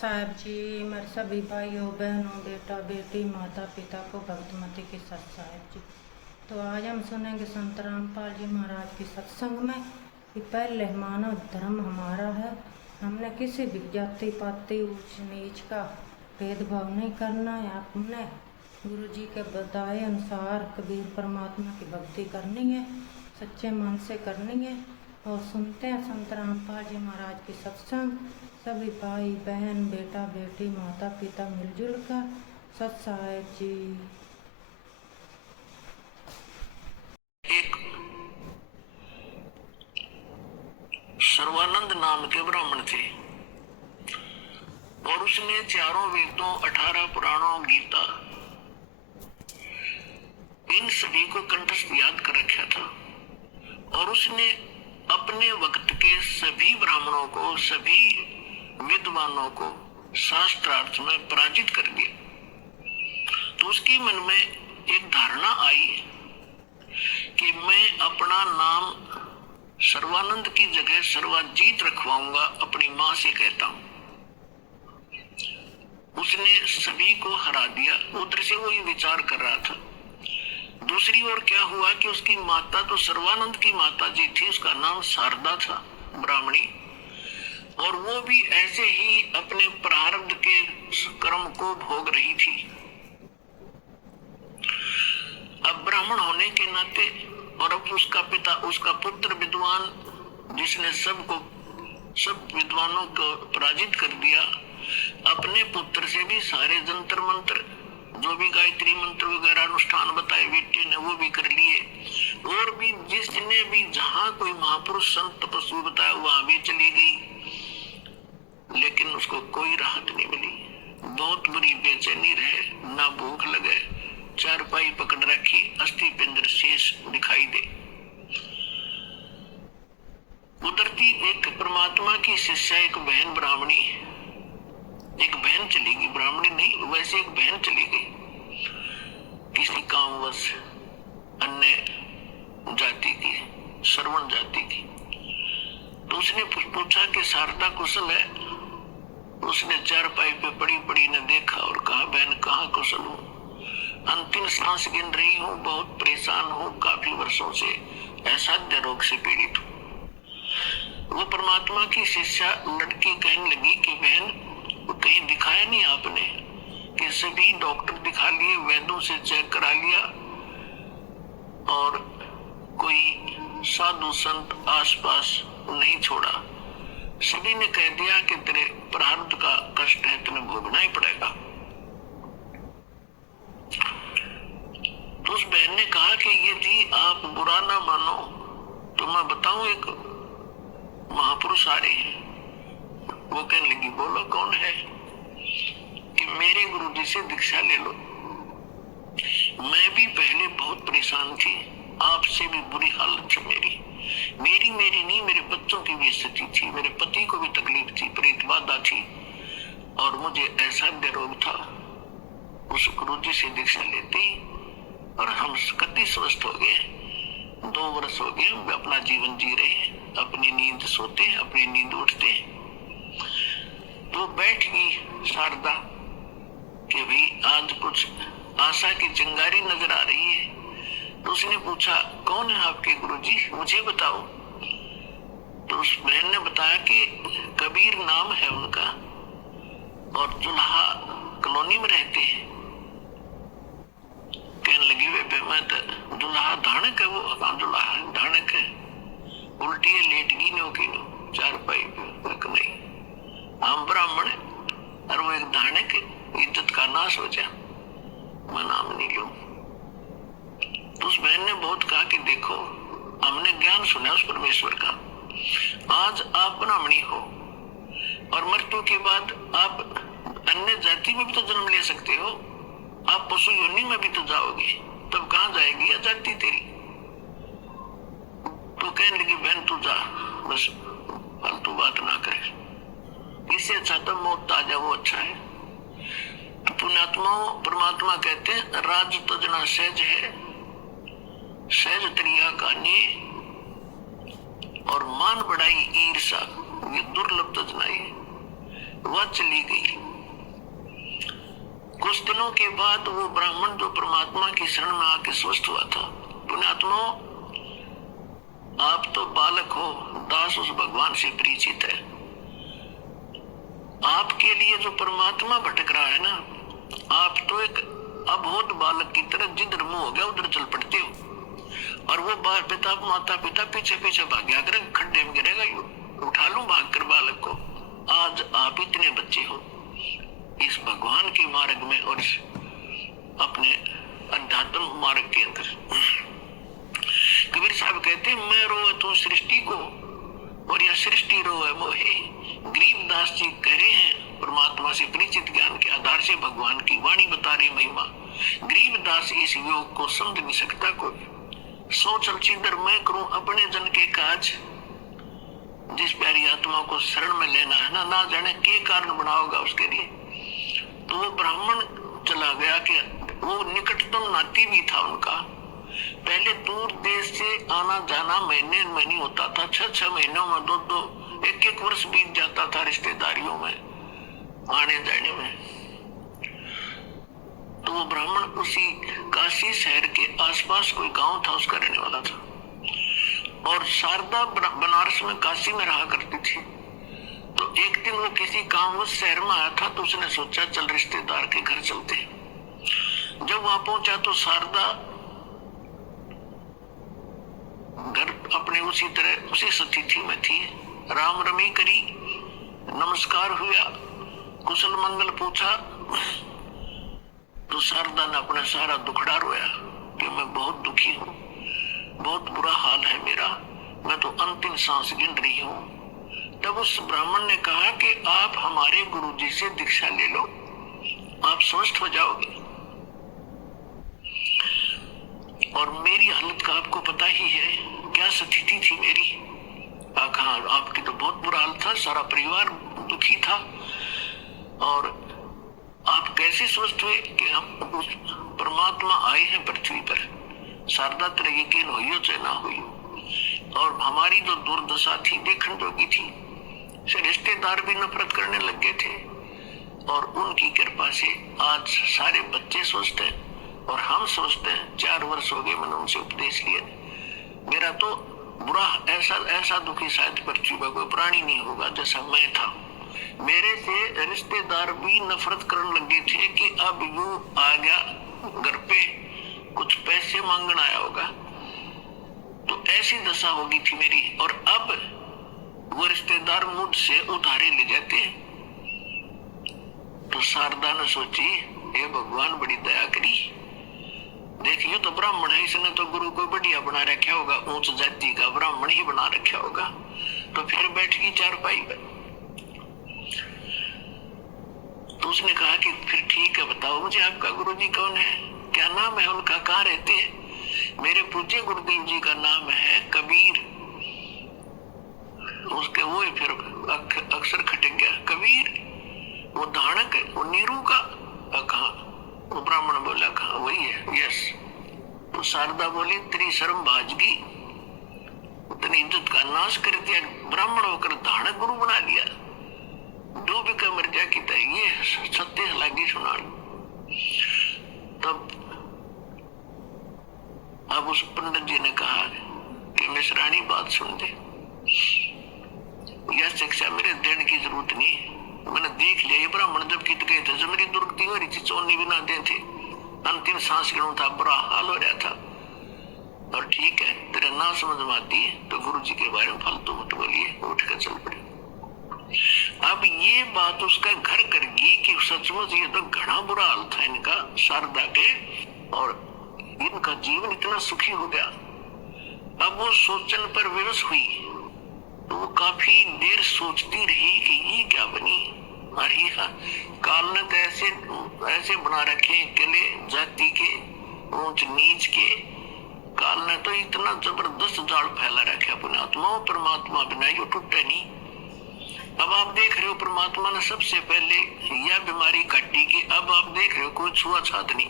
साहब जी, मेरे सभी भाइयों बहनों बेटा बेटी माता पिता को भक्तमती के सत साहब जी। तो आज हम सुनेंगे संत रामपाल जी महाराज की सत्संग में कि पहले मानव धर्म हमारा है, हमने किसी भी जाति पाति ऊंच नीच का भेदभाव नहीं करना है। आपने गुरु जी के बताए अनुसार कबीर परमात्मा की भक्ति करनी है, सच्चे मन से करनी है। और सुनते हैं संत रामपाल जी महाराज की सत्संग, सभी भाई बहन बेटा बेटी माता पिता मिलजुल कर सत साहेब जी। एक सर्वानंद नाम के ब्राह्मण थे और उसने चारों वेदों 18 पुराणों गीता इन सभी को कंठस्थ याद कर रखा था और उसने अपने वक्त के सभी ब्राह्मणों को सभी विद्वानों को शास्त्रार्थ में पराजित कर दिया। तो उसके मन में एक धारणा आई कि मैं अपना नाम सर्वानंद की जगह सर्वाजीत रखवाऊंगा, अपनी मां से कहता हूं। उसने सभी को हरा दिया। उधर से वो ये विचार कर रहा था। दूसरी ओर क्या हुआ कि उसकी माता तो सर्वानंद की माता जी थी, उसका नाम शारदा था, ब्राह्मणी, और वो भी ऐसे ही अपने प्रारब्ध के कर्म को भोग रही थी। अब ब्राह्मण होने के नाते और अब उसका पिता, उसका पुत्र विद्वान, जिसने सब विद्वानों को पराजित कर दिया, अपने पुत्र से भी सारे जंतर मंत्र जो भी गायत्री मंत्र वगैरह अनुष्ठान बताए बेटे ने वो भी कर लिए, और भी जिसने भी जहां कोई महापुरुष संत तपस्वी बताया वहां भी चली गई, लेकिन उसको कोई राहत नहीं मिली। बहुत बुरी बेचैनी रहे, ना भूख लगे, चारपाई पकड़ रखी, अस्थि पिंजर शेष दिखाई दे। उधरती एक परमात्मा की शिष्या, एक बहन ब्राह्मणी, एक बहन चली गई, ब्राह्मणी नहीं वैसे एक बहन चली गई किसी कामवश, अन्य जाति की, श्रवण जाति की। तो उसने पूछा कि शारदा कुशल है? उसने चारपाई पे पड़ी पड़ी ने देखा और कहा, बहन कहाँ कुशल हूँ, अंतिम सांस गिन रही हूँ, बहुत परेशान हूँ, काफी वर्षों से असाध्य रोग से पीड़ित हूँ। वो परमात्मा की शिष्या लड़की कहने लगी कि बहन कहीं दिखाया नहीं आपने? कि सभी डॉक्टर दिखा लिए, वैद्यों से चेक करा लिया, और कोई साधु संत आसपास नहीं छोड़ा। सभी ने कह दिया कि तेरे प्रारब्ध का कष्ट है, तुम्हें भोगना ही पड़ेगा। तो उस बहन ने कहा कि यदि आप बुरा ना मानो तो मैं बताऊं, एक महापुरुष आ रहे हैं। वो कहने लगी, बोलो कौन है? कि मेरे गुरु जी से दीक्षा ले लो। मैं भी पहले बहुत परेशान थी, आपसे भी बुरी हालत थी मेरी नहीं, मेरे बच्चों की भी स्थिति थी, मेरे पति को भी तकलीफ थी, प्रेत बाधा थी, और मुझे असाध्य रोग था। उस गुरु जी से दीक्षा लेती और हम कति स्वस्थ हो गए। 2 वर्ष हो गए, हम अपना जीवन जी रहे हैं, अपनी नींद सोते हैं, अपनी नींद उठते हैं। तो बैठ गई शारदा कि भाई आज कुछ आशा की चिंगारी नजर आ रही है। तो उसने पूछा, कौन है आपके गुरुजी, मुझे बताओ। तो उस बहन ने बताया कि कबीर नाम है उनका, और जुल्हा कॉलोनी में रहते हैं। कहने लगी, वे मैं तो जुल्हा धानक है, वो जुल्हा धानक है, उल्टी है, लेट गई नो की नो चारपाई पे, नहीं हम ब्राह्मण है और वो एक धानक, इज्जत का नाश हो जाए, मैं नाम नहीं लूं। तो उस बहन ने बहुत कहा कि देखो, हमने ज्ञान सुना उस परमेश्वर का, आज आप ब्राह्मणी हो और मृत्यु के बाद आप अन्य जाति में भी तो जन्म ले सकते हो, आप पशु योनि में भी तो जाओगे, तब कहाँ जाएगी जाति तेरी? तो कहने लगी, बहन तू जा, बस फालतू बात ना करे, इससे अच्छा तो मौत आ जाए, वो अच्छा है। पुण्यात्माओं, परमात्मा कहते हैं, राज तजना सहज है, सहज तरिया का ने, और मान बढ़ाई ईर्षा ये दुर्लभ तजनाई। वह चली गई। कुछ दिनों के बाद वो ब्राह्मण जो परमात्मा की शरण में आके स्वस्थ हुआ था, पुण्यात्माओं, आप तो बालक हो, दास उस भगवान से परिचित है। आपके लिए जो परमात्मा भटक रहा है ना, आप तो एक अबोध बालक की तरह जिधर मुंह हो गया उधर चल पड़ते हो, और वो पिता माता पिता पीछे पीछे भाग्या कर खड्डे में गिरेगा। यू उठा लूं भाग कर बालक को। आज आप इतने बच्चे हो इस भगवान के मार्ग में और इस अपने अध्यात्म मार्ग के अंदर। कबीर साहब कहते हैं, मैं रोए तो सृष्टि को और यह सृष्टि रोए मोहे। गरीबदास जी कह रहे हैं, परमात्मा से परिचित ज्ञान के आधार से भगवान की वाणी बता रही महिमा। गरीबदास इस योग को समझ नहीं सकता कोई। सोचल चिदर मैं करूं अपने जन के काज। जिस प्यारी आत्मा को शरण में लेना है ना जाने के कारण बनाओगा उसके लिए। तो वो ब्राह्मण चला गया कि वो निकटतम नाती भी था उनका। पहले दूर देश से आना जाना महीने महीने होता था, 6 महीनों में 2 1 वर्ष बीत जाता था रिश्तेदारियों में आने जाने में। तो वो ब्राह्मण उसी काशी शहर के आसपास कोई गांव था उसका रहने वाला था, और शारदा बनारस में काशी में रहा करती थी। तो एक दिन वो किसी काम उस शहर में आया था, तो उसने सोचा चल रिश्तेदार के घर चलते। जब वहां पहुंचा तो शारदा घर अपने उसी तरह उसी स्थिति में थी। राम रमी करी, नमस्कार हुआ, कुशल मंगल पूछा। तो शारदा ने अपना सारा दुखड़ा रोया कि मैं बहुत दुखी हूँ, बहुत बुरा हाल है मेरा, मैं तो अंतिम सांस गिन रही हूँ। तब उस ब्राह्मण ने कहा कि आप हमारे गुरुजी से दीक्षा ले लो, आप स्वस्थ हो जाओगे। और मेरी हालत का आपको पता ही है, क्या स्थिति थी मेरी। कहा आपकी तो बहुत बुरा हाल था, सारा परिवार दुखी था, और आप कैसे स्वस्थ हुए कि हम उस परमात्मा आए हैं पृथ्वी पर। शारदा तेरे यकीन हुई चाहे ना हुई, और हमारी जो दुर्दशा थी देखने जोगी थी। रिश्तेदार भी नफरत करने लग गए थे, और उनकी कृपा से आज सारे बच्चे स्वस्थ हैं और हम स्वस्थ हैं। 4 वर्ष हो गए मैंने उनसे उपदेश लिया। मेरा तो बुरा ऐसा दुखी शायद पृथ्वी पर कोई प्राणी नहीं होगा जैसा मैं था। मेरे से रिश्तेदार भी नफरत करने लगे थे कि अब यूं आ गया घर पे, कुछ पैसे मांगने आया होगा। तो ऐसी दशा होगी थी मेरी, और अब वो रिश्तेदार मुझसे उधारे ले जाते हैं। तो शारदा ने सोची, हे भगवान बड़ी दया करी, देखिए तो ब्राह्मण है, इसने तो गुरु को बढ़िया बना रखा होगा, उच्च जाति का ब्राह्मण ही बना रखा होगा। तो फिर बैठ गई चारपाई पर। तो उसने कहा कि फिर ठीक है, बताओ मुझे आपका गुरुजी कौन है, क्या नाम है उनका, कहाँ रहते हैं। मेरे पूज्य गुरुदेव जी का नाम है कबीर। उसके वो ही फिर अक्सर खटक गया, कबीर वो धानक है, वो नीरू का। कहा, वो ब्राह्मण बोला, कहा वही है, यस। तो शारदा बोली, तेरी शर्म बाजगी, उतनी इज्जत का नाश कर दिया, ब्राह्मण होकर धानक गुरु बना लिया, डूब के मर जा की तरह। ये सत्य लगी सुना। तब अब उस पंडित जी ने कहा कि मिश्रानी बात सुन दे, यह शिक्षा मेरे देने की जरूरत नहीं है। मैंने देख लिया, ये ब्राह्मण जब कित गए थे, जब मेरी दुर्गति हो रही थी, चोनी भी ना दे थे, अंतिम सांस गिनू था, बुरा हाल हो रहा था। और ठीक है, तेरे ना समझ में आती है तो गुरु जी के बारे में फालतू मत बोलिए, उठ कर चल पड़े। अब ये बात उसका घर कर गई कि सचमुच ये तो घना बुरा हाल था इनका, शारदा के, और इनका जीवन इतना सुखी हो गया। अब वो सोचने पर विवश हुई, तो वो काफी देर सोचती रही कि ये क्या बनी। अरे काल ने तो ऐसे बना रखे किले जाति के, ऊंच नीच के। काल ने तो इतना जबरदस्त जाल फैला रखा अपने आत्मा, परमात्मा बिना यो टूटे नहीं। अब आप देख रहे हो परमात्मा ने सबसे पहले यह बीमारी काटी कि अब आप देख रहे हो कोई छुआछूत नहीं,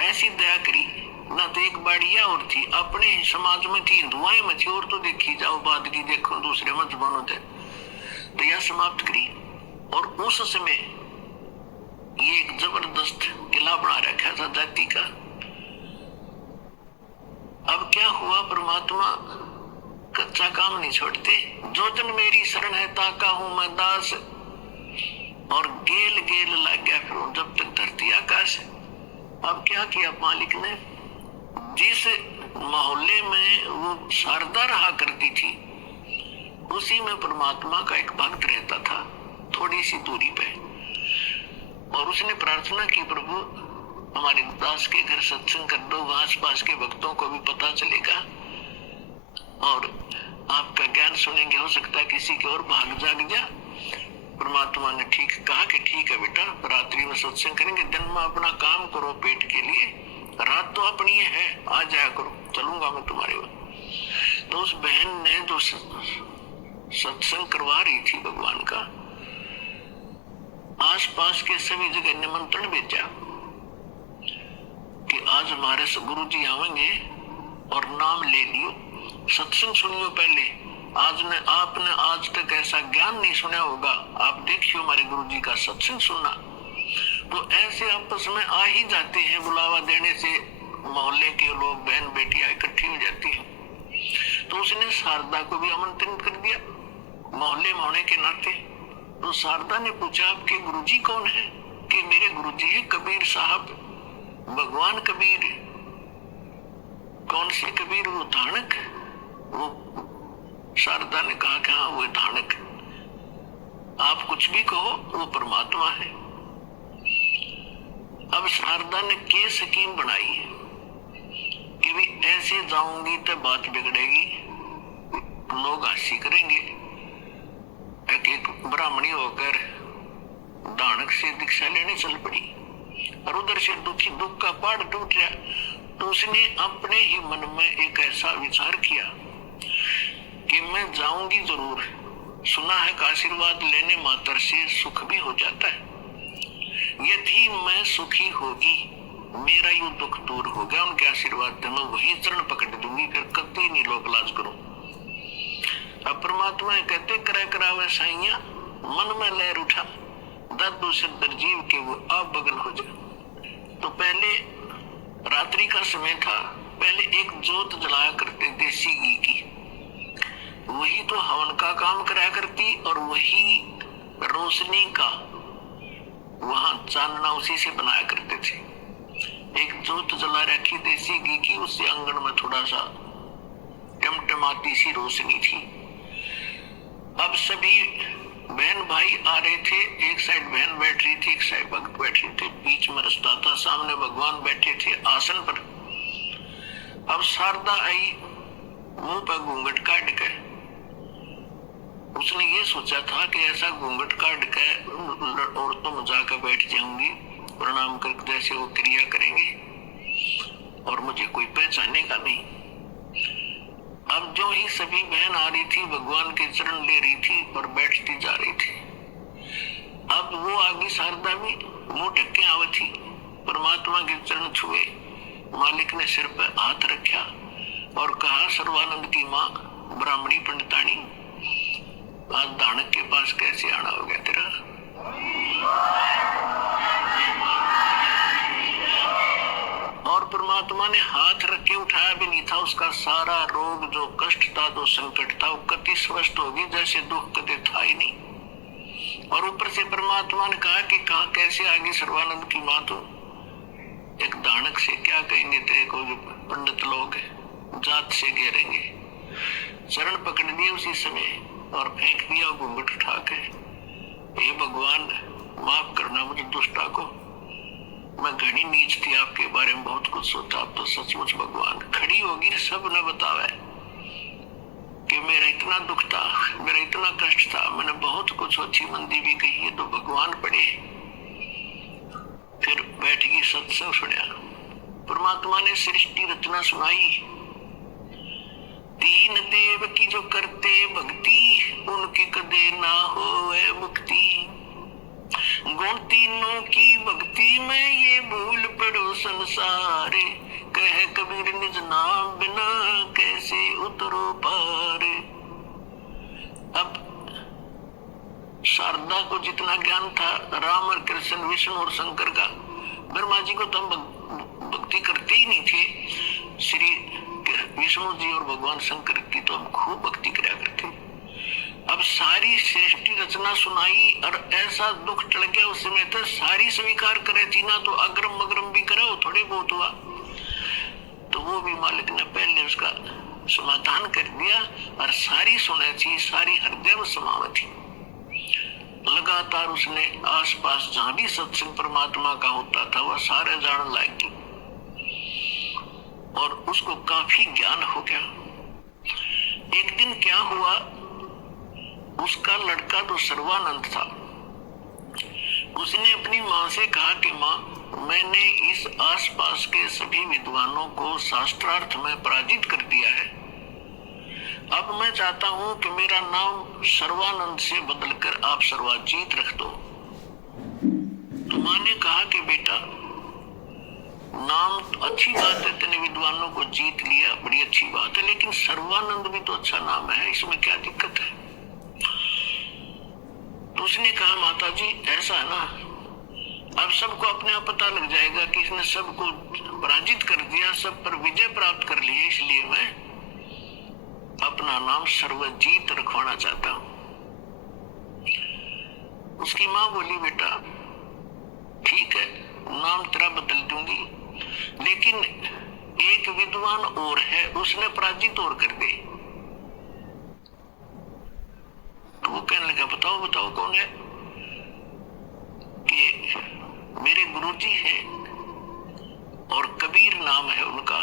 ऐसी दया करी ना। तो एक बाड़िया और थी, अपने समाज में थी, हिंदुआएं में थी, और तो देखी जाओ बाद की देखो दूसरे मजहबों थे, तो यह समाप्त करी। और उस समय ये एक जबरदस्त किला बना रखा था जाति का। अब क्या हुआ, परमात्मा कच्चा काम नहीं छोड़ते। जो जन मेरी शरण है ताका हूं मैं दास, और गेल गेल लग गया फिर जब तक धरती आकाश। अब क्या किया मालिक ने, जिस मोहल्ले में वो शारदा रहा करती थी उसी में परमात्मा का एक भक्त रहता था, थोड़ी सी दूरी पे। और उसने प्रार्थना की, प्रभु हमारे दास के घर सत्संग कर दो, आस पास के भक्तों को भी पता चलेगा और आपका ज्ञान सुनेंगे, हो सकता है किसी की और भाग जाग जा। परमात्मा ने ठीक कहा कि ठीक है बेटा, रात्रि में सत्संग करेंगे, दिन में अपना काम करो पेट के लिए, रात तो अपनी है, आ जाया करो, चलूंगा मैं तुम्हारे वहां। तो उस बहन ने जो सत्संग करवा रही थी भगवान का, आसपास के सभी जगह निमंत्रण भेजा कि आज हमारे गुरु जी आवेंगे और नाम ले लियो, सत्संग सुनियो पहले। आपने आज तक ऐसा ज्ञान नहीं सुना होगा, आप देखियो हमारे गुरु जी का सत्संग सुनना। तो ऐसे आपस में आ ही जाते हैं, बुलावा देने से मोहल्ले के लोग, बहन बेटियां इकट्ठी हो जाती हैं। तो उसने शारदा को भी आमंत्रित कर दिया मोहल्ले में होने के नाते। तो शारदा ने पूछा आपके गुरुजी कौन है? कि मेरे गुरुजी है कबीर साहब, भगवान कबीर। कौन से कबीर? वो धानक। वो शारदा ने कहा कि हाँ वो धानक, आप कुछ भी कहो वो परमात्मा है। अब शारदा ने के स्कीम बनाई कि भी ऐसे जाऊंगी तो बात बिगड़ेगी, लोग हंसी करेंगे। एक ब्राह्मणी होकर दानक से दीक्षा लेने चल पड़ी और उधर से दुख का पहाड़ टूट गया। तो उसने अपने ही मन में एक ऐसा विचार किया कि मैं जाऊंगी जरूर, सुना है कि आशीर्वाद लेने मात्र से सुख भी हो जाता है, यदि मैं सुखी होगी, मेरा यू दुख दूर हो गया उनके आशीर्वाद से, मैं वही चरण पकड़ दूंगी, फिर कभी नहीं लोक लाज करूं। अब परमात्मा कहते करे करावे साइया, मन में लहर उठा, दादू सिद्धर जीव के वो आप बगल हो जाए। तो पहले रात्रि का समय था, पहले एक जोत जलाया करते देसी घी की, वही तो हवन का काम कराया करती और वही रोशनी का वहां चांदना उसी से बनाया करते थे। एक जोत जला रखी देसी घी की, उससे आंगन में थोड़ा सा टिमटिमाती सी रोशनी थी। अब सभी बहन भाई आ रहे थे, एक साइड बहन बैठ रही थी, एक साइड भक्त बैठ रहे थे, बीच में रास्ता था, सामने भगवान बैठे थे आसन पर। अब शारदा आई, मुंह पर घूंघट काट के, उसने ये सोचा था कि ऐसा घूंघट काट के औरतों में जाकर बैठ जाऊंगी, प्रणाम करके जैसे वो क्रिया करेंगे और मुझे कोई पहचानेगा नहीं। अब जो ही सभी बहन आ रही थी, भगवान के चरण ले रही थी और बैठती जा रही थी। अब वो आगे शारदा भी मुंह ढके आवे थी, परमात्मा के चरण छुए, मालिक ने सिर पर हाथ रखा और कहा, सर्वानंद की माँ ब्राह्मणी पंडितानी, आज दानक के पास कैसे आना हो गया तेरा? और परमात्मा ने हाथ रख के उठाया भी नहीं था, उसका सारा रोग, जो कष्ट था, जो संकट था, वो कति स्पष्ट होगी जैसे दुख कदे था ही नहीं। और ऊपर से परमात्मा ने कहा कि कहा कैसे आगे सर्वानंद की माँ, तो एक दानक से क्या कहेंगे तेरे को, जो पंडित लोग जात से घेरेंगे। चरण पकड़ दिए उसी समय और फेंक दिया घूंघट उठा के, हे भगवान माफ करना मुझे दुष्टा को, मैं घनी नीच थी, आपके बारे में बहुत कुछ सोचा, आप तो सचमुच भगवान। खड़ी होगी सब न बतावे कि मेरा इतना दुख था, मेरा इतना कष्ट था, मैंने बहुत कुछ अच्छी मंदी भी कही है, तो भगवान पड़े। फिर बैठ गई, सत्संग सुना, परमात्मा ने सृष्टि रचना सुनाई। तीन देव की जो करते भक्ति, उनकी कदे ना होए मुक्ति। गुण तीनों की भक्ति में ये भूल पड़ो संसार, कह कबीर निज नाम बिना कैसे उतरो पार। अब शारदा को जितना ज्ञान था, राम और कृष्ण, विष्णु और शंकर का, ब्रह्मा जी को तो हम भक्ति करते ही नहीं थे। श्री विष्णु जी और भगवान शंकर की तो हम खूब भक्ति कराया करते। अब सारी सृष्टि रचना सुनाई और ऐसा दुख टल गया उस समय, तो सारी स्वीकार करे चीना तो अग्रम अग्रम भी करे, वो थोड़े बहुत हुआ तो वो भी मालिक ने पहले उसका समाधान कर दिया और सारी सुने थी, सारी हृदय में समाव थी। लगातार उसने आसपास जहां भी सत्संग परमात्मा का होता था वह सारे जान लायक और उसको काफी ज्ञान हो गया। एक दिन क्या हुआ, उसका लड़का तो सर्वानंद था, उसने अपनी माँ से कहा कि माँ, मैंने इस आसपास के सभी विद्वानों को शास्त्रार्थ में पराजित कर दिया है, अब मैं चाहता हूं कि मेरा नाम सर्वानंद से बदलकर आप सर्वाजीत रख दो। तो माँ ने कहा कि बेटा, नाम तो अच्छी बात है, तेने विद्वानों को जीत लिया, बड़ी अच्छी बात है, लेकिन सर्वानंद भी तो अच्छा नाम है, इसमें क्या दिक्कत है? तो उसने कहा माता जी ऐसा है ना, अब सबको अपने आप पता लग जाएगा कि इसने सबको पराजित कर दिया, सब पर विजय प्राप्त कर लिया, इसलिए मैं अपना नाम सर्वजीत रखवाना चाहता हूं। उसकी माँ बोली बेटा ठीक है, नाम तेरा बदल दूंगी, लेकिन एक विद्वान और है, उसने पराजित और कर दे। तो वो कहने लगा बताओ बताओ कौन है? कि मेरे गुरुजी है और कबीर नाम है उनका,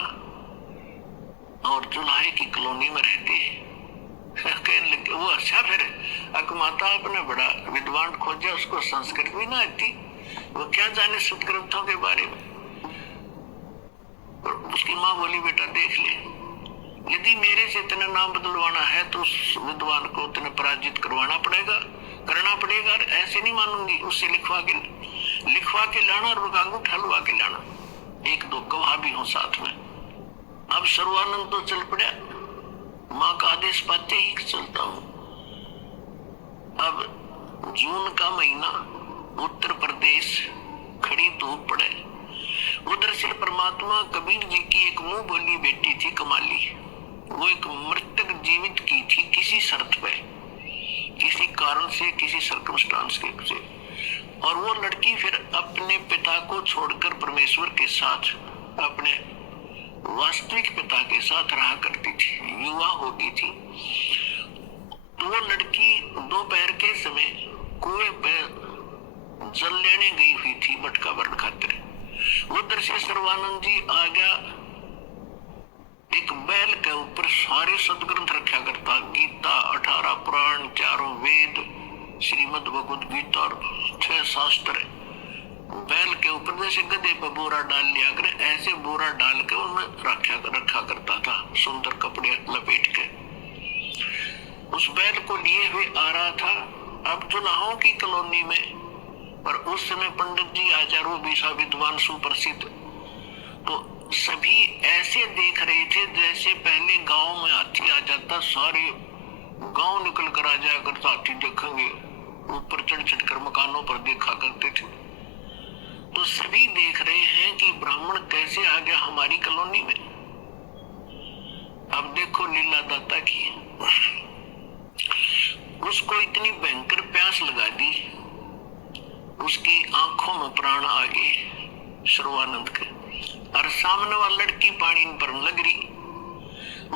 और जुलाहे की कॉलोनी में रहते हैं। कहने लगे वो अच्छा, फिर अकमाता आपने बड़ा विद्वान खोजा, उसको संस्कृत भी ना आती, वो क्या जाने सदग्रंथों के बारे में। और उसकी माँ बोली बेटा देख ले, यदि मेरे से तेने नाम बदलवाना है तो उस विद्वान को तेने पराजित करना पड़ेगा, और ऐसे नहीं मानूंगी, उससे लिखवा के लाना और उनका अंगूठा लगा के लाना, एक दो गवाह भी हो साथ में। अब सर्वानंद तो चल पड़ा, माँ का आदेश पाते ही चलता हूं। अब जून का महीना, उत्तर प्रदेश, खड़ी धूप पड़े, उधर से परमात्मा कबीर जी की एक मुंह बोली बेटी थी कमाली, वो एक मृतक जीवित की थी किसी शर्त पे, किसी कारण से, किसी सर्कमस्टांस से, और वो लड़की फिर अपने पिता को छोड़कर परमेश्वर के साथ, अपने वास्तविक पिता के साथ रहा करती थी, युवा हो गई थी। तो वो लड़की दोपहर के समय कुएं पे जल लेने गई हुई थी मटका भरण खातिर। उधर से सर्वानंद जी आ गया, एक बैल के ऊपर सारे सदग्रंथ रखा करता, गीता, 18 पुराण, 4 वेद, श्रीमद् भगवद गीता और 6 शास्त्र, बैल के ऊपर जैसे गधे पर बोरा डाल लिया करे, ऐसे बोरा डाल के उनमें रखा करता था, सुंदर कपड़े लपेट के। उस बैल को लिए हुए आ रहा था अब जुलाहों की कॉलोनी में, पर उस समय पंडित जी आचार्य बीसा विद्वान सुप्रसिद्ध, तो सभी ऐसे देख रहे थे जैसे पहले गांव में हाथी आ जाता, सारे गांव निकल कर आ जाया करता, हाथी देखेंगे, ऊपर चढ़ चढ़ कर मकानों पर देखा करते थे। तो सभी देख रहे हैं कि ब्राह्मण कैसे आ गया हमारी कॉलोनी में। अब देखो लीला दाता की, उसको इतनी भयंकर प्यास लगा दी, उसकी आंखों में प्राण आ गए सर्वानंद के, और सामने वाली लड़की पानी पर लग रही,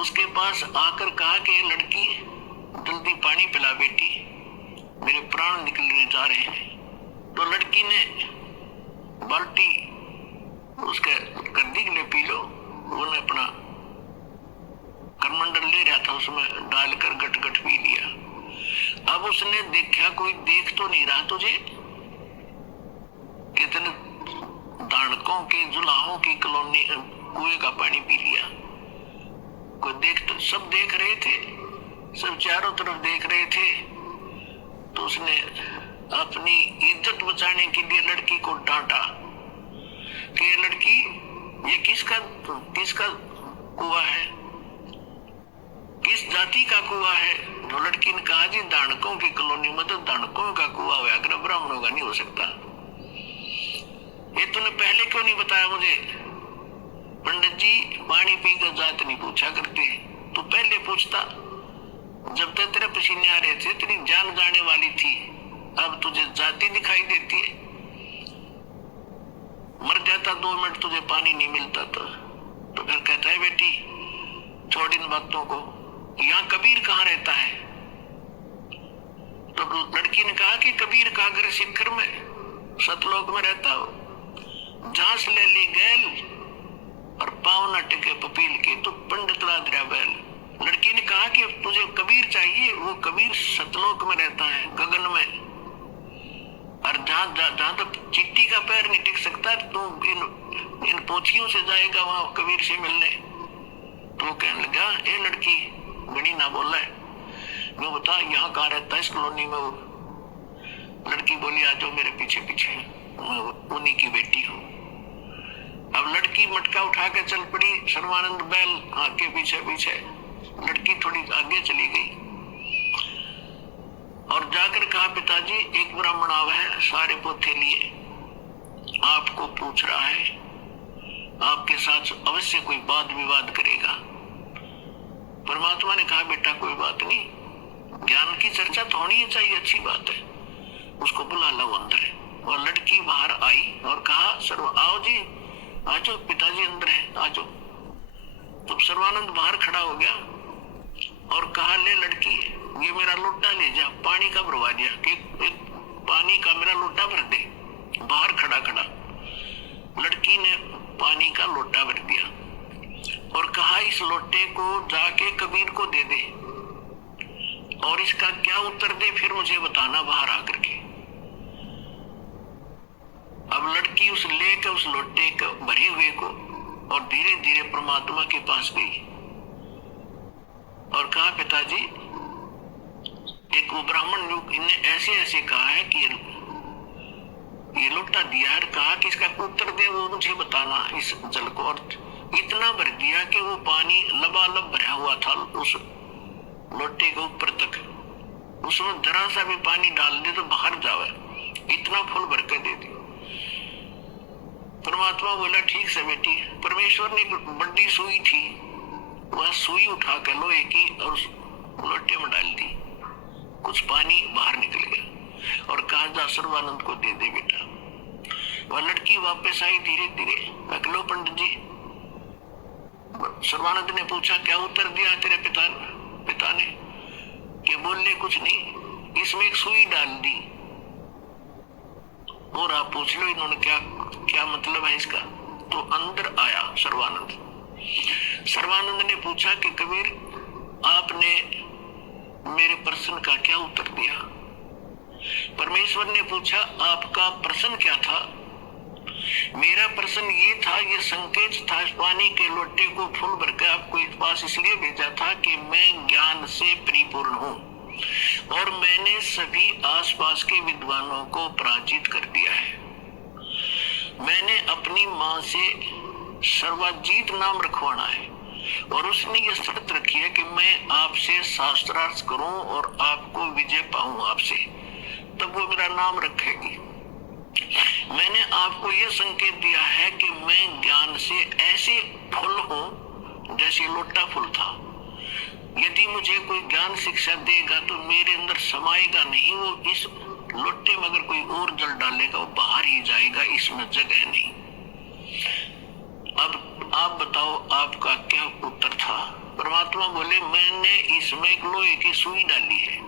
उसके पास आकर कहा कि लड़की जल्दी पानी पिला बेटी, मेरे प्राण निकलने जा रहे हैं। तो लड़की ने बाल्टी उसके कर दी के लिए पी लो, उन्होंने अपना करमंडल ले रहा था, उसमें डालकर गट गट पी लिया। अब उसने देखा कोई देख तो नहीं रहा तुझे, कितने दानकों के जुलाहों की कॉलोनी कुएं का पानी पी लिया, कोई देख तो, सब देख रहे थे, सब चारों तरफ देख रहे थे। तो उसने अपनी इज्जत बचाने के लिए लड़की को डांटा कि ये लड़की, ये किसका कुआं है? किस जाति का कुआ है? जो लड़की ने कहा जी दानकों की कॉलोनी में तो दानकों का कुआ हुआ कर, ब्राह्मणों का नहीं हो सकता। ये तूने पहले क्यों नहीं बताया मुझे? पंडित जी पानी पी कर जात नहीं पूछा करते, तू पहले पूछता। जब तक तेरे पसीने आ रहे थे तेरी जान जाने वाली थी, अब तुझे जाति दिखाई देती है। मर जाता 2 मिनट तुझे पानी नहीं मिलता तो फिर कहता है बेटी छोड़ इन बातों को, यहाँ कबीर कहाँ रहता है? तो लड़की ने कहा कि कबीर का घर शिखर में सतलोक में रहता हो, झांस ले ली गैल और पाव न टिके पपील के, तो पंडित राजरा बैल। लड़की ने कहा कि तुझे कबीर चाहिए, वो कबीर सतलोक में रहता है, गगन में, और जहां तक चिट्टी का पैर नहीं टिक सकता तू इन पोथियों से जाएगा वहां कबीर से मिलने। तो कहने लगा ए लड़की गणी ना बोला है, मैं बता यहाँ कहाँ रहता है इस कॉलोनी में? वो लड़की बोली आ जाओ मेरे पीछे पीछे, मैं उन्हीं की बेटी हूँ। अब लड़की मटका उठा के चल पड़ी, सर्वानंद बैल आगे पीछे पीछे। लड़की थोड़ी आगे चली गई और जाकर कहा पिताजी एक ब्राह्मण आवा है, सारे पोथे लिए आपको पूछ रहा है, आपके साथ अवश्य कोई वाद विवाद करेगा। परमात्मा ने कहा बेटा कोई बात नहीं, ज्ञान की चर्चा तो होनी ही चाहिए, अच्छी बात है, उसको बुला लो अंदर। और लड़की बाहर आई और कहा सर्व आओ जी आ जाओ, पिताजी अंदर है आ जाओ। तो सर्वानंद बाहर खड़ा हो गया और कहा ले लड़की ये मेरा लोटा ले जा, पानी का भरवा दिया कि पानी का मेरा लोटा भर दे। बाहर खड़ा खड़ा लड़की ने पानी का लोटा भर दिया और कहा इस लोटे को जाके कबीर को दे दे और इसका क्या उत्तर दे फिर मुझे बताना बाहर आकर के। अब लड़की उस लेकर उस लोटे को भरे हुए को और धीरे धीरे परमात्मा के पास गई और कहा पिताजी एक वो ब्राह्मण ने ऐसे ऐसे कहा है कि ये लोटा दिया है, कहा कि इसका उत्तर दे वो मुझे बताना इस जल को। और इतना भर दिया कि वो पानी लबालब भरा हुआ था उस लोटे के ऊपर तक, उसमें जरा सा भी पानी डाल दे तो बाहर जावे, इतना फुल भर के दे दी। परमात्मा बोला ठीक से बेटी। परमेश्वर ने बड़ी सुई थी, वह सुई उठा कर लोहे की और उस लोटे में डाल दी, कुछ पानी बाहर निकल गया और कहा जा सर्वानंद को दे दे बेटा। वह लड़की वापस आई धीरे धीरे, अगलो पंडित जी। सर्वानंद ने पूछा क्या उत्तर दिया तेरे पिता ने? कि बोले कुछ नहीं, इसमें एक सुई डाल दी और आप पूछ लो इन्होंने क्या मतलब है इसका। तो अंदर आया सर्वानंद ने पूछा कि कबीर आपने मेरे प्रश्न का क्या उत्तर दिया? परमेश्वर ने पूछा आपका प्रश्न क्या था? मेरा प्रश्न ये था, ये संकेत था, पानी के लोटे को फुल भरकर आपको इस पास इसलिए भेजा था कि मैं ज्ञान से परिपूर्ण हूँ और मैंने सभी आसपास के विद्वानों को पराजित कर दिया है। मैंने अपनी माँ से सर्वजीत नाम रखवाना है और उसने ये शर्त रखी है कि मैं आपसे शास्त्रार्थ करूं और आपको विजय पाऊं आपसे, तब वो मेरा नाम रखेगी। मैंने आपको ये संकेत दिया है कि मैं ज्ञान से ऐसे फुल हूं जैसे लोटा फुल था। यदि मुझे कोई ज्ञान शिक्षा देगा तो मेरे अंदर समाएगा नहीं, वो इस लोटे में अगर कोई और जल डालेगा वो बाहर ही जाएगा, इसमें जगह नहीं। अब आप बताओ आपका क्या उत्तर था? परमात्मा बोले मैंने इसमें एक लोहे की सुई डाली है,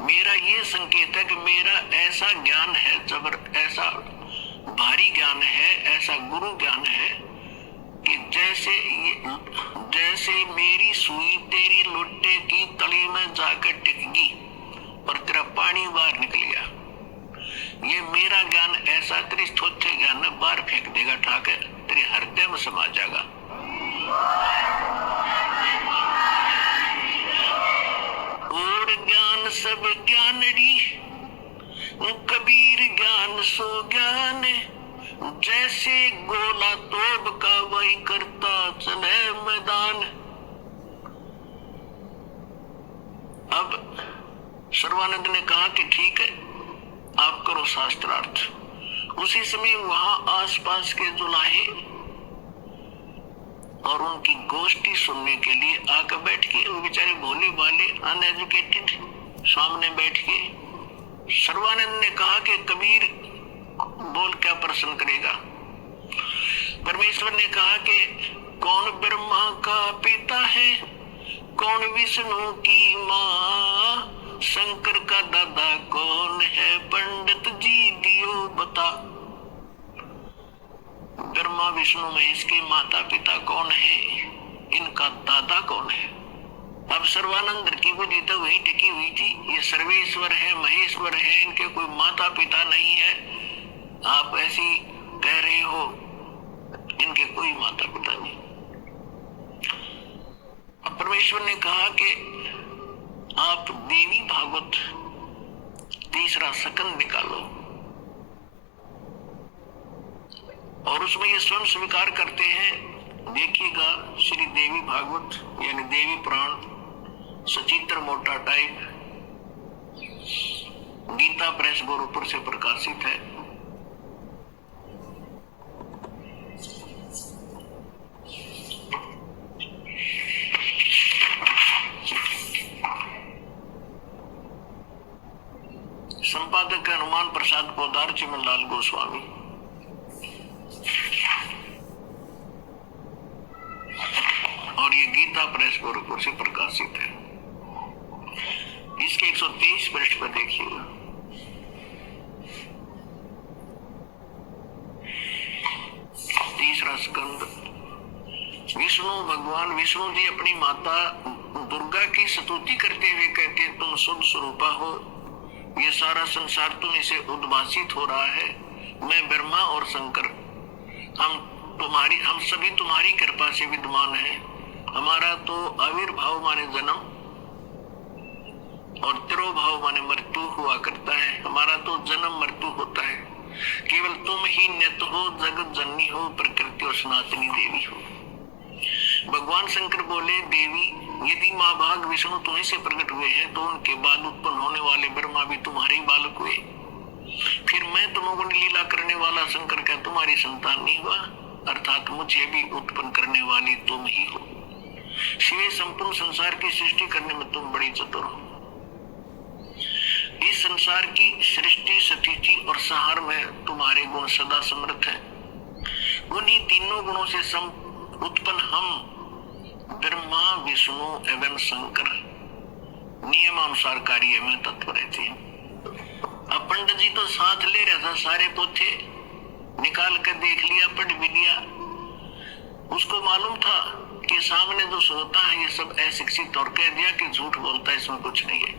मेरा ये संकेत है कि मेरा ऐसा ज्ञान है, ऐसा भारी ज्ञान है, ऐसा गुरु ज्ञान है कि जैसे मेरी सुई तेरी लोटे की तली में जाकर टिकेगी और तेरा पानी बाहर निकल गया, ये मेरा ज्ञान ऐसा तेरे थोथे ज्ञान में बाहर फेंक देगा, ठाकर तेरे हृदय में समा जाएगा। और ज्ञान सब ज्ञानड़ी, कबीर ज्ञान सो ज्ञान, जैसे गोला तोब का वही करता चले मैदान। अब सर्वानंद ने कहा कि ठीक है, आप करो शास्त्रार्थ। उसी समय वहां आसपास के जुलाहे और उनकी गोष्ठी सुनने के लिए आकर बैठ गए। वो बेचारे भोले भाले अनएजुकेटेड सामने बैठ गए। सर्वानंद ने कहा कि कबीर बोल, क्या प्रश्न करेगा? परमेश्वर ने कहा कि कौन ब्रह्मा का पिता है, कौन विष्णु की माँ, शंकर का दादा कौन है, पंडित जी दियो बता। ब्रह्मा विष्णु महेश के माता पिता कौन है, इनका दादा कौन है? अब सर्वानंद की बुद्धि तो वही टिकी हुई थी, ये सर्वेश्वर है, महेश्वर है, इनके कोई माता पिता नहीं है। आप ऐसी कह रहे हो, इनके कोई माता पिता नहीं। अब परमेश्वर ने कहा कि आप देवी भागवत तीसरा सकंद निकालो और उसमें ये स्वयं स्वीकार करते हैं। देखिएगा, श्री देवी भागवत यानी देवी पुराण, सचित्र मोटा टाइप, गीता प्रेस गोरखपुर से प्रकाशित है। संपादक हनुमान प्रसाद पोदार, चिमनलाल गोस्वामी। और ये गीता प्रेस गोरखपुर से प्रकाशित है। इसके 123 पृष्ठ पर देखिएगा। तीसरा स्कंद। विष्णु भगवान विष्णु जी अपनी माता दुर्गा की स्तुति करते हुए कहते, तुम शुद्ध स्वरूपा हो, ये सारा संसार तुम्हें से उद्भासित हो रहा है। मैं ब्रह्मा और शंकर हम सभी तुम्हारी कृपा से विद्यमान हैं। हमारा तो आविर्भाव माने जन्म और तिरोभाव माने मृत्यु हुआ करता है। हमारा तो जन्म मृत्यु होता है। केवल तुम ही नित्य हो, जगत जननी हो, प्रकृति और सनातनी देवी हो। भगवान शंकर बोले, देवी यदि माँ भाग विष्णु तुम्हें से प्रकट हुए हैं तो उनके बाद उत्पन्न होने वाले ब्रह्मा भी तुम्हारे बालक हुए। फिर मैं तमोगुण लीला करने वाला शंकर क्या तुम्हारी संतान नहीं हुआ? अर्थात मुझे भी उत्पन्न करने वाली तुम ही हो। शिवे संपूर्ण संसार की सृष्टि करने में तुम बड़ी चतुर हो। इस संसार की सृष्टि, स्थिति और संहार में तुम्हारे गुण सदा समर्थ है। उन्हीं तीनों गुणों से उत्पन्न हम ब्रह्मा विष्णु एवं शंकर नियमानुसार कार्य में तत्पर रहते हैं। अब पंडित जी तो साथ ले रहा था, सारे पोथे निकाल कर देख लिया, पढ़ भी लिया। उसको मालूम था कि सामने जो सोता है ये सब अशिक्षित, और कह दिया कि झूठ बोलता है, इसमें कुछ नहीं है।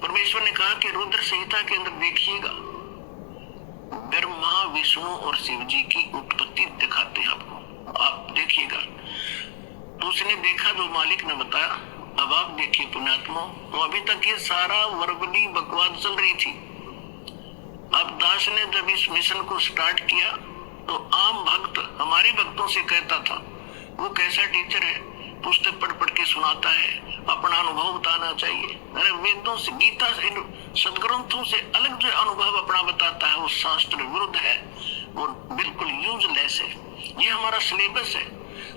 परमेश्वर ने कहा कि रुद्र संहिता के अंदर देखिएगा, ब्रह्मा विष्णु और शिव जी की उत्पत्ति दिखाते हैं आपको। आप देखिएगा। तो उसने देखा जो मालिक ने बताया। अब आप देखिए पुण्यात्मा, तो अभी तक ये सारा वर्बली बकवास चल रही थी। अब दास ने जब इस मिशन को स्टार्ट किया तो आम भक्त हमारे भक्तों से कहता था, वो कैसा टीचर है, पुस्तक पढ़ पढ़ के सुनाता है, अपना अनुभव बताना चाहिए। अरे वेदों से, गीता से, सदग्रंथों से अलग जो अनुभव अपना बताता है वो शास्त्र विरुद्ध है, वो बिल्कुल यूजलेस है। ये हमारा सिलेबस है।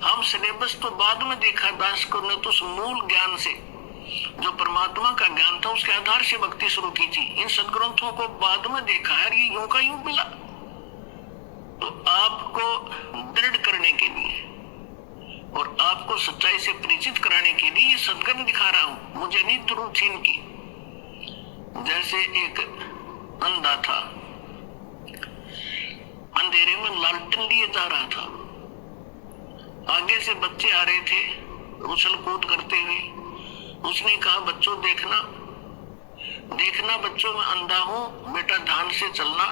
हम सिलेबस तो बाद में देखा दास को ने, तो उस मूल ज्ञान से जो परमात्मा का ज्ञान था उसके आधार से भक्ति शुरू की थी। इन सदग्रंथों को बाद में देखा है, ये यूं का यूं मिला। तो आपको दृढ़ करने के लिए और आपको सच्चाई से परिचित कराने के लिए सदग्रंथ दिखा रहा हूं। मुझे नहीं जरूरत थी इनकी। जैसे एक अंधा था, अंधेरे में लालटेन लिए जा रहा था, आगे से बच्चे आ रहे थे उछल कूद करते हुए। उसने कहा, बच्चों देखना देखना बच्चों, मैं अंधा हूं, बेटा ध्यान से चलना,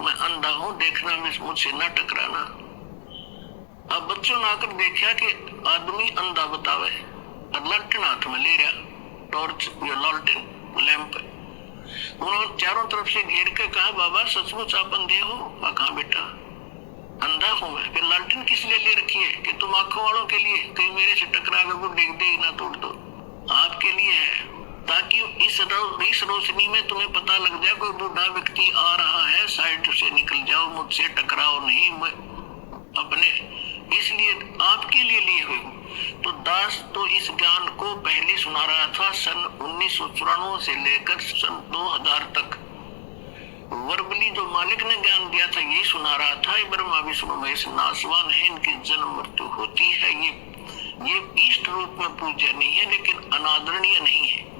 मैं अंधा हूं, देखना, मुझसे ना टकराना। अब बच्चों ने आकर देखा कि आदमी अंधा बतावे, लालटेन हाथ में ले रहा, टॉर्च या लालटेन लैंप। उन्होंने चारों तरफ से घेर के कहा, बाबा सचमुच आप अंधे हो? कहा, बेटा अंधा हूं मैं, फिर लालटेन किस लिए ले रखी है कि तुम आंखों वालों के लिए, कहीं मेरे से टकरा कर वो डिग दे ना तोड़ दो, आपके लिए है, ताकि इस रोशनी में तुम्हें पता लग जाए कोई बूढ़ा व्यक्ति आ रहा है, साइड से निकल जाओ, मुझसे टकराओ नहीं, मैं अपने इसलिए आपके लिए हुए हूँ। तो दास तो इस ज्ञान को पहले सुना रहा था सन 1994 से लेकर सन 2000 तक। वर्बली जो मालिक ने ज्ञान दिया था ये सुना रहा था, ब्रह्मा विष्णु महेश नासवान है, इनकी जन्म मृत्यु होती है, ये इष्ट रूप में पूज्य नहीं है लेकिन अनादरणीय नहीं है।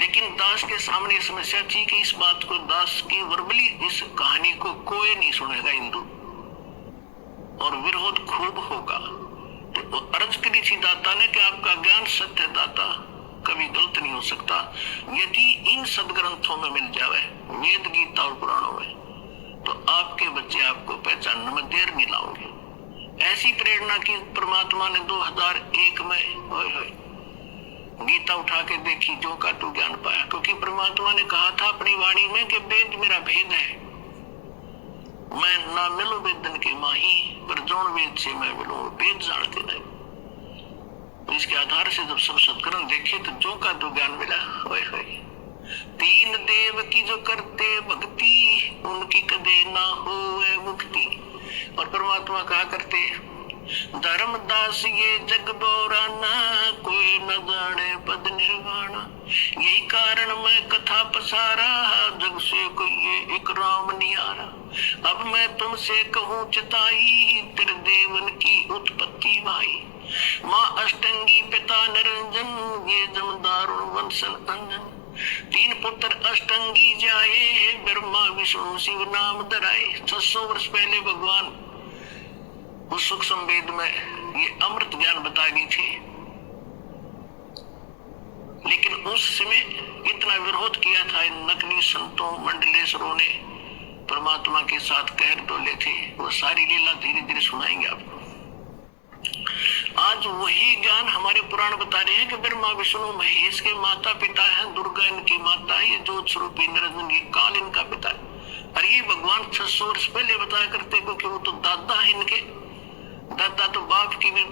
लेकिन दास के सामने समस्या थी कि इस बात को, दास की वर्बली इस कहानी को कोई नहीं सुनेगा हिंदू, और विरोध खूब होगा। तो अर्ज करी थी दाता ने कि आपका ज्ञान सत्य है दाता, कभी गलत नहीं हो सकता, यदि इन सदग्रंथों में मिल जावे, वेद गीता और पुराणों में, तो आपके बच्चे आपको पहचानने में देर नहीं लाओगे। ऐसी प्रेरणा की परमात्मा ने 2001 में गीता उठा के देखी, जो का तू ज्ञान पाया, क्योंकि परमात्मा ने कहा था अपनी वाणी में कि वेद मेरा भेद है, मैं ना मिलो वेदन के माही, पर जौन वेद से मैं मिलूं वेद जानते नहीं। तो इसके आधार से जब सब सत्कर्म देखे तो जो का तो ज्ञान मिला। होय होय, तीन देव की जो करते भक्ति, उनकी कदे ना होए मुक्ति। और परमात्मा कहा करते, धर्मदास ये जग बोराना, कोई न जाने पद निर्वाणा, यही कारण मैं कथा पसारा, जग से कोई ये एक राम नियारा। अब मैं तुमसे कहूँ चिताई, तेरे देवन की उत्पत्ति भाई, माँ अष्टंगी पिता निरंजन, ये जमदारुण वंशन अंजन। तीन पुत्र अष्टंगी जाए, ब्रह्मा विष्णु शिव नाम धराए। 600 वर्ष पहले भगवान उस सूक्ष्म वेद में ये अमृत ज्ञान बता गई थी, लेकिन उस समय इतना विरोध किया था इन नकली संतों मंडलेश्वरों ने, परमात्मा के साथ कहर डोले थे। वो सारी लीला धीरे धीरे सुनाएंगे आपको। आज वही ज्ञान हमारे पुराण बता रहे हैं कि ब्रह्मा विष्णु महेश के माता पिता हैं, दुर्गा इनकी माता है, ये ज्योत स्वरूपी निरंजन ये काल इनका पिता है। और ये भगवान 600 वर्ष पहले बताया करते, क्योंकि वो तो दादा है इनके, दादा तो बाप की भी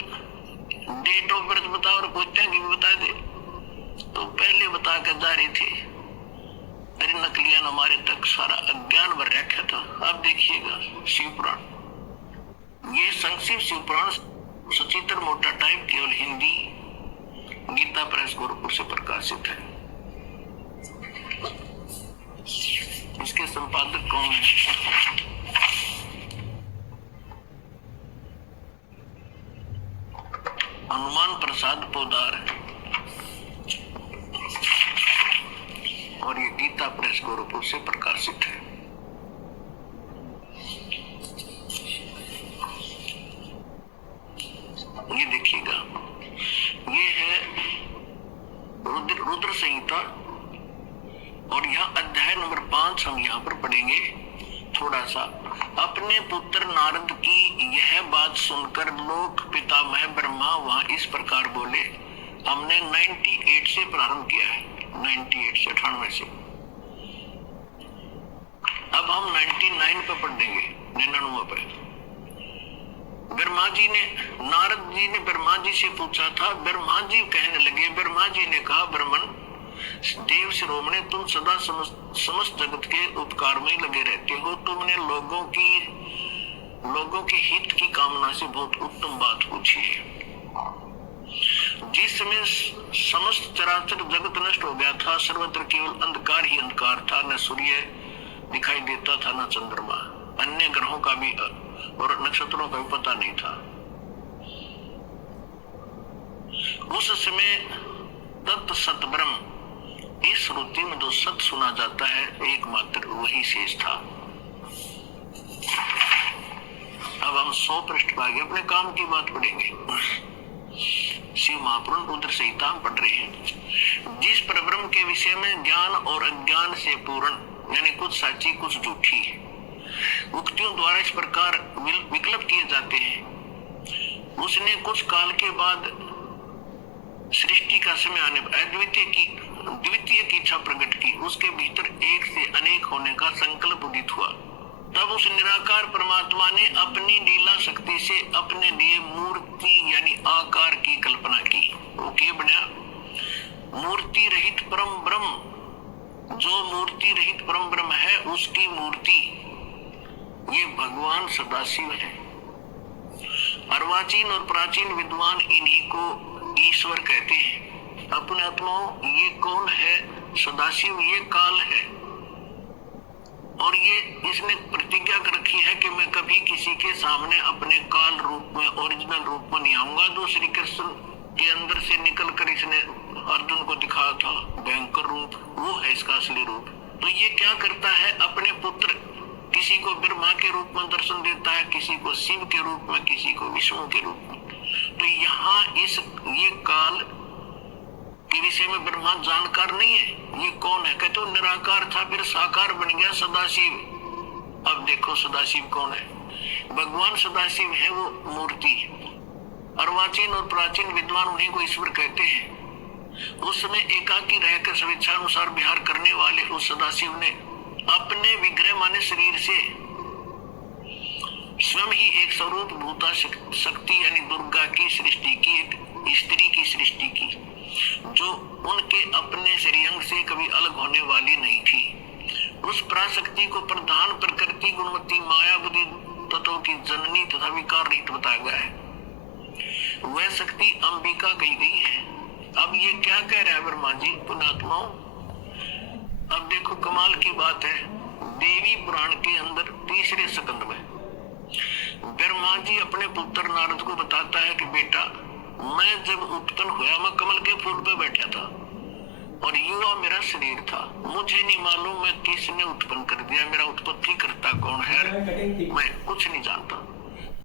डेट ऑफ बर्थ बता और पोत्या की भी बता दे, तो पहले बता कर जा रहे थे। अरे नकलियां हमारे तक सारा अज्ञान भर रखा था। अब देखिएगा शिव पुराण, ये संक्षिप्त शिव पुराण सचित्र मोटा टाइप केवल हिंदी गीता प्रेस गोरखपुर से प्रकाशित है। इसके संपादक कौन है? हनुमान प्रसाद पोदार, और ये गीता प्रेस गोरखपुर से प्रकाशित है। ये देखिएगा, ये है रुद्र संहिता, और यहाँ अध्याय नंबर 5 हम यहाँ पर पढ़ेंगे थोड़ा सा। अपने पुत्र नारद की यह बात सुनकर लोक पितामह ब्रह्मा वहां इस प्रकार बोले। हमने 98 से प्रारंभ किया है, 98 से 98 से, अब हम 99 पे पढ़ देंगे, 99 पे। ब्रह्मा जी ने, नारद जी ने ब्रह्मा जी से पूछा था। ब्रह्मा जी कहने लगे, ब्रह्मा जी ने कहा, ब्रह्मन देव शिरोमणि, तुम सदा समस्त जगत के उपकार में लगे रहते हो। तुमने लोगों के हित की कामना से बहुत उत्तम बात पूछी है। जिस समय समस्त चराचर जगत नष्ट हो गया था, सर्वत्र केवल अंधकार ही अंधकार था, न सूर्य दिखाई देता था न चंद्रमा, अन्य ग्रहों का भी और नक्षत्रों का भी पता नहीं था। उस समय तत् सत ब्रह्म, इस श्रुति में जो सत सुना जाता है एकमात्र वही शेष था। अब हम 100 पृष्ठ पर आगे अपने काम की बात पढ़ेंगे। शिव महापुराण रुद्र संहिता हम पढ़ रहे हैं। जिस परब्रह्म के विषय में ज्ञान और अज्ञान से पूर्ण, यानी कुछ साची कुछ झूठी उक्तियों द्वारा इस प्रकार विकल्प किए जाते हैं, उसने कुछ काल के बाद सृष्टि का समय आने पर द्वितीय की इच्छा प्रकट की। उसके भीतर एक से अनेक होने का संकल्प उदित हुआ। तब उस निराकार परमात्मा ने अपनी लीला शक्ति से अपने लिए मूर्ति यानी आकार की कल्पना की। वो क्या बना? मूर्ति रहित परम ब्रह्म। जो मूर्ति रहित परम ब्रह्म है उसकी मूर्ति ये भगवान सदाशिव है। अर्वाचीन और प्राचीन विद्वान इन्हीं को ईश्वर कहते हैं। अपने आत्माओं ये कौन है? सदाशिव ये काल है और ये इसने प्रतिज्ञा कर रखी है कि मैं कभी किसी के सामने अपने काल रूप में ओरिजिनल रूप में नहीं आऊंगा। जो श्री कृष्ण के अंदर से निकल कर इसने अर्जुन को दिखाया था भयंकर रूप, वो है इसका असली रूप। तो ये क्या करता है? अपने पुत्र किसी को ब्रह्मा के रूप में दर्शन देता है, किसी को शिव के रूप में, किसी को विष्णु के रूप में। तो यहाँ ये काल के विषय में ब्रह्मा जानकार नहीं है। ये कौन है? कहते निराकार था फिर साकार बन गया सदाशिव। अब देखो सदाशिव कौन है? भगवान सदाशिव है, वो मूर्ति। अर्वाचीन और प्राचीन विद्वान उन्हीं को ईश्वर कहते हैं। उस समय एकाकी रहकर स्वेच्छानुसार विहार करने वाले उस सदाशिव ने अपने विग्रह माने शरीर से स्वयं ही एक स्वरूप भूता शक्ति यानी दुर्गा की सृष्टि की, एक स्त्री की सृष्टि की, जो उनके अपने श्रीअंग से कभी अलग होने वाली नहीं थी। उस पराशक्ति को प्रधान प्रकृति गुणवती माया बुद्धि तत्वों की जननी तथा विकार रहित बताया गया है। वह शक्ति अंबिका कही गई है। अब ये क्या कह रहा है ब्रह्मा जी? पुण्यात्माओं, अब देखो कमाल की बात है। देवी पुराण के अंदर तीसरे स्कंद में ब्रह्मा जी अपने पुत्र नारद को बताता है कि बेटा, मैं जब उत्पन्न हुआ मैं कमल के फूल पे बैठा था और युवा मेरा शरीर था। मुझे नहीं मालूम मैं किसने उत्पन्न कर दिया, मेरा उत्पत्ति करता कौन है, मैं कुछ नहीं जानता।